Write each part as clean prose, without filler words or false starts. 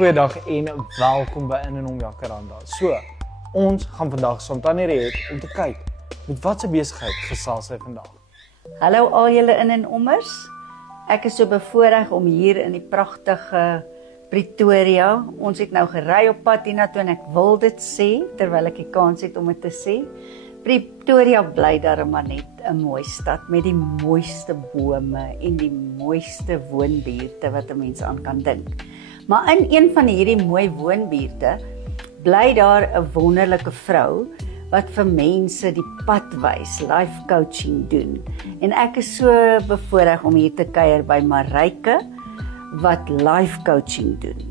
Goeiedag en welkom by In en Om Jacaranda. So, ons gaan vandag saam Tannie Riet om te kyk met watse besigheid gesels sy vandag. Hallo al julle in en ommers. Ek is so bevoorreg om hier in die pragtige Pretoria. Ons het nou gery op pad hiernatoe en ek wil dit sê terwyl ek die kans het om dit te sê. Pretoria bly darem maar net 'n mooi stad met die mooiste bome en die mooiste woonbuurte wat 'n mens aan kan dink. Maar in een van hierdie mooi woonbuurte bly daar 'n wonderlike vrou wat vir mense die pad wys, life coaching doen. En ek is so bevoorreg om hier te kuier by Marijke wat life coaching doen.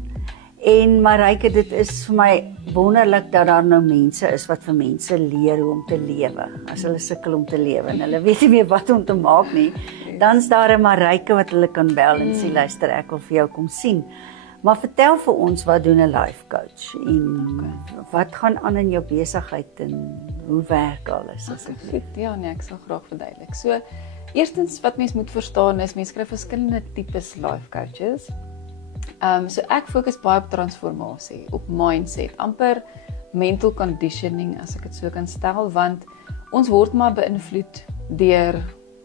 En Marijke, dit is vir my wonderlik dat daar nou mense is wat vir mense leer hoe om te lewe. As hulle sukkel om te lewe en hulle weet nie meer wat om te maak nie, dan's daar 'n Marijke wat hulle kan bel en sê luister, ek wil vir jou kom sien. Maar vertel vir ons, wat doen 'n life coach en wat gaan aan in jou besigheid en hoe werk alles asseblief? Ja, nee, ek sal graag verduidelik. So, eerstens wat mens moet verstaan is, mens kry verskillende tipes life coaches. So ek fokus baie op transformasie, op mindset, amper mental conditioning as ek dit so kan stel, want ons word maar beïnvloed deur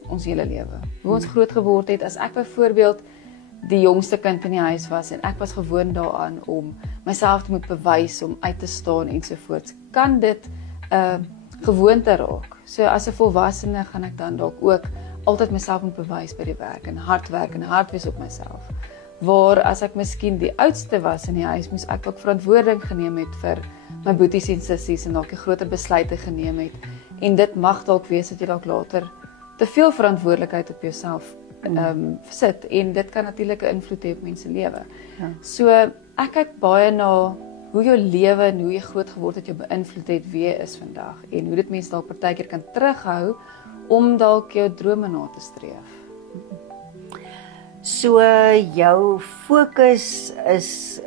ons hele lewe. Hoe ons groot geword het, as ek byvoorbeeld die jongste kind in die huis was en ek was gewoond daaraan om myself te moet bewys, om uit te staan ensovoorts, kan dit 'n gewoonte raak. So as 'n volwassene gaan ek dan dalk ook altyd myself moet bewys by die werk en hard wees op myself. Waar as ek miskien die oudste was in die huis, moes ek ook verantwoording geneem het vir my boeties en sissies en dalk 'n groter besluite geneem het. En dit mag dalk wees dat jy dalk later te veel verantwoordelikheid op jouself sit en dit kan natuurlik 'n invloed hê op mense lewe. Ja. So ek kyk baie na hoe jou lewe en hoe jy groot geword het jou beïnvloed het wie jy is vandag en hoe dit mense dalk partykeer kan terughou om dalk jou drome na te streef. So jou fokus is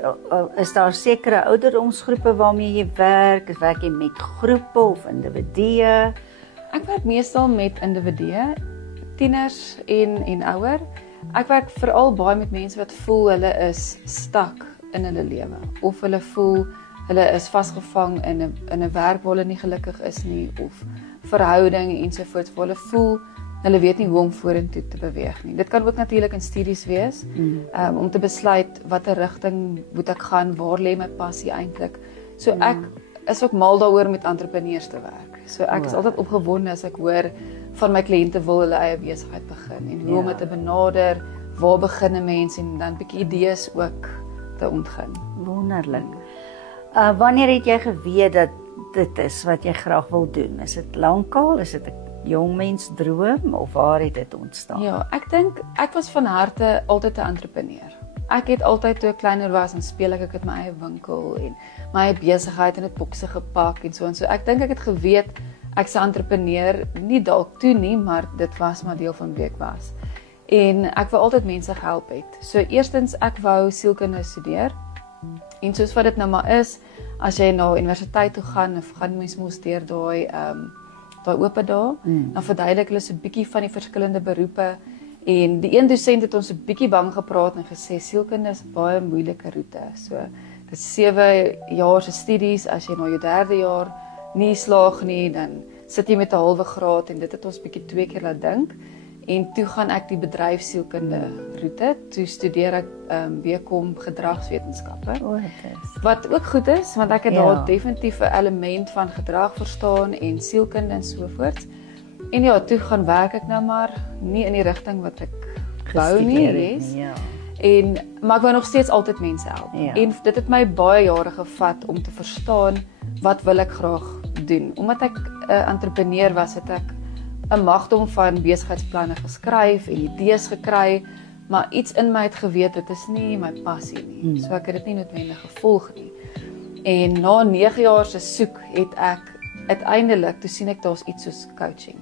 daar sekere ouderdomsgroepe waarmee jy werk? Werk jy met groepe of individue? Ek werk meestal met individue, tieners en ouer. Ek werk veral baie met mense wat voel hulle is stak in hulle lewe of hulle voel hulle is vasgevang in 'n werk waar hulle nie gelukkig is nie of verhouding ensovoorts waar hulle voel hulle weet nie hoe om vorentoe te beweeg nie. Dit kan ook natuurlik in studies wees, om te besluit watter rigting moet ek gaan, waar lê my passie eintlik. So ek is ook mal daaroor om met entrepreneurs te werk. So ek is altyd opgewonde as ek hoor van my kliënte wil hulle eie besigheid begin en hoe om dit te benader, waar begin 'n mens en dan 'n bietjie idees ook te ontgin. Wonderlik. Wanneer het jy geweet dat dit is wat jy graag wil doen? Is dit lankal? Is dit 'n jong mens droom of waar het dit ontstaan? Ja, ek dink ek was van harte altyd 'n entrepreneur. Ek het altyd toe ek kleiner was en speel ek het my eie winkel en my eie besigheid en het bokse gepak en so en so. Ek dink ek het geweet ek's 'n entrepreneur, nie dalk toe nie, maar dit was maar deel van wie ek was. En ek wou altyd mense gehelp het. So eerstens ek wou sielkunde studeer. En soos wat dit nou maar is, as jy na universiteit toe gaan of gaan mens mos deur daai oop dae, dan verduidelik hulle so 'n bietjie van die verskillende beroepe. En die een dosent het ons 'n bietjie bang gepraat en gesê sielkunde is 'n baie moeilike roete. So dit is 7 jaar se studies, as jy na jou 3de jaar nie slaag nie, dan sit jy met 'n halwe graad en dit het ons bietjie 2 keer laat dink. En toe gaan ek die bedryfsielkunde roete, toe studeer ek BCom gedragswetenskappe. Wat ook goed is, want ek het daar definitief 'n element van gedrag verstaan en sielkunde en sovoorts. En ja, toe gaan werk ek nou maar nie in die rigting wat ek wou nie, maar ek wou nog steeds altyd mense help. En dit het my baie jare gevat om te verstaan wat wil ek graag doen. Omdat ek 'n entrepreneur was, het ek 'n magdom van besigheidsplanne geskryf en idees gekry, maar iets in my het geweet dit is nie my passie nie. So ek het dit nie noodwendig gevolg nie. En na 9 jaar se soek het ek uiteindelik, toe sien ek daar's iets soos coaching.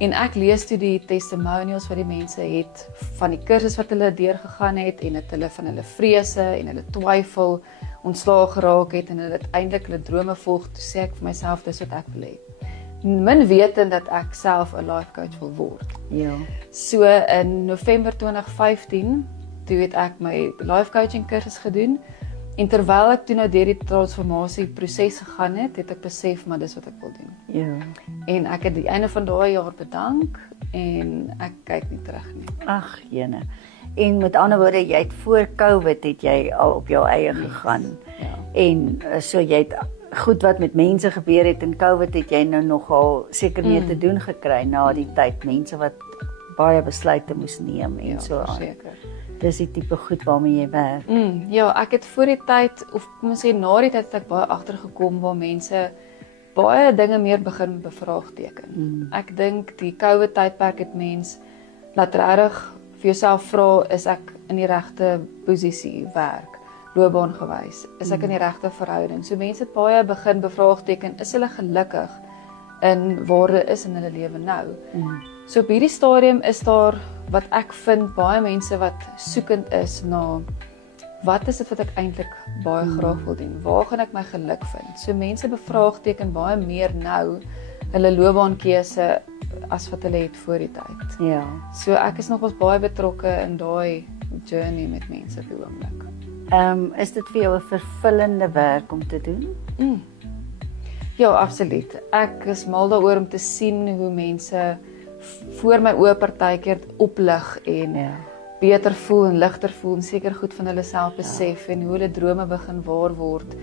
En ek lees toe die testimonials wat die mense het van die kursus wat hulle deurgegaan het en het hulle van hulle vrese en hulle twyfel ontslaag geraak het en hulle uiteindelik hulle drome volg. Toe sê ek vir myself, dis wat ek wil hê. Min wetend dat ek self 'n life coach wil word. Ja. So in November 2015, toe het ek my life coaching kursus gedoen En terwyl ek toe nou deur die transformasie proses gegaan het, het ek besef maar dis wat ek wil doen. Ja. En ek het die einde van daai jaar bedank en ek kyk nie terug nie. Ag, jene. En met ander woorde, jy het voor COVID het jy al op jou eie gegaan. Ja. En so jy het goed wat met mense gebeur het in COVID het jy nou nogal seker mee te doen gekry na die tyd. Mense wat baie besluite moes neem en so aan. Seker. Dis die tipe goed waarmee jy werk. Ja, ek het voor die tyd of kom ons sê na die tyd het ek baie agtergekom waar mense baie dinge meer begin bevraagteken. Ek dink die COVID tydperk het mens laat regtig vir jouself vra, is ek in die regte posisie werk, loopbaan gewys, is ek in die regte verhouding. So mense het baie begin bevraagteken, is hulle gelukkig in waar hulle is in hulle lewe nou. So op hierdie stadium is daar wat ek vind baie mense wat soekend is na wat is dit wat ek eintlik baie graag wil doen? Waar gaan ek my geluk vind? So mense bevraagteken baie meer nou hulle loopbaankeuse as wat hulle het voor die tyd. Ja. So ek is nogals baie betrokke in daai journey met mense op die oomblik. Is dit vir jou 'n vervullende werk om te doen? Ja, absoluut. Ek is mal daaroor om te sien hoe mense voor my oë partykeer oplig en beter voel en ligter voel en seker goed van hulle self besef en hoe hulle drome begin waar word.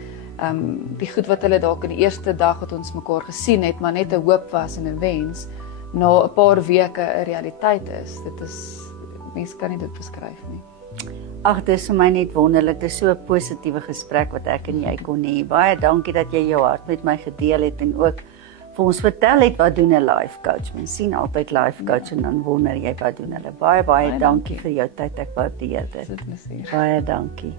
Die goed wat hulle dalk in die eerste dag wat ons mekaar gesien het, maar net 'n hoop was en 'n wens, na 'n paar weke 'n realiteit is. Dit is mense kan nie dit beskryf nie. Ag, dis vir my net wonderlik. Dis so 'n positiewe gesprek wat ek en jy kon hê. Baie dankie dat jy jou hart met my gedeel het en ook vir ons vertel het wat doen 'n life coach. Mens sien altyd life coach en dan wonder jy wat doen hulle. Baie dankie vir jou tyd. Ek waardeer dit. Baie dankie.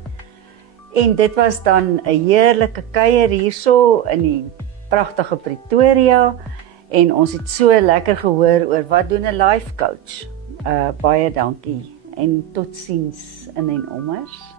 En dit was dan 'n heerlike kuier hierso in die pragtige Pretoria en ons het so lekker gehoor oor wat doen 'n life coach. Baie dankie en totsiens in en ommers.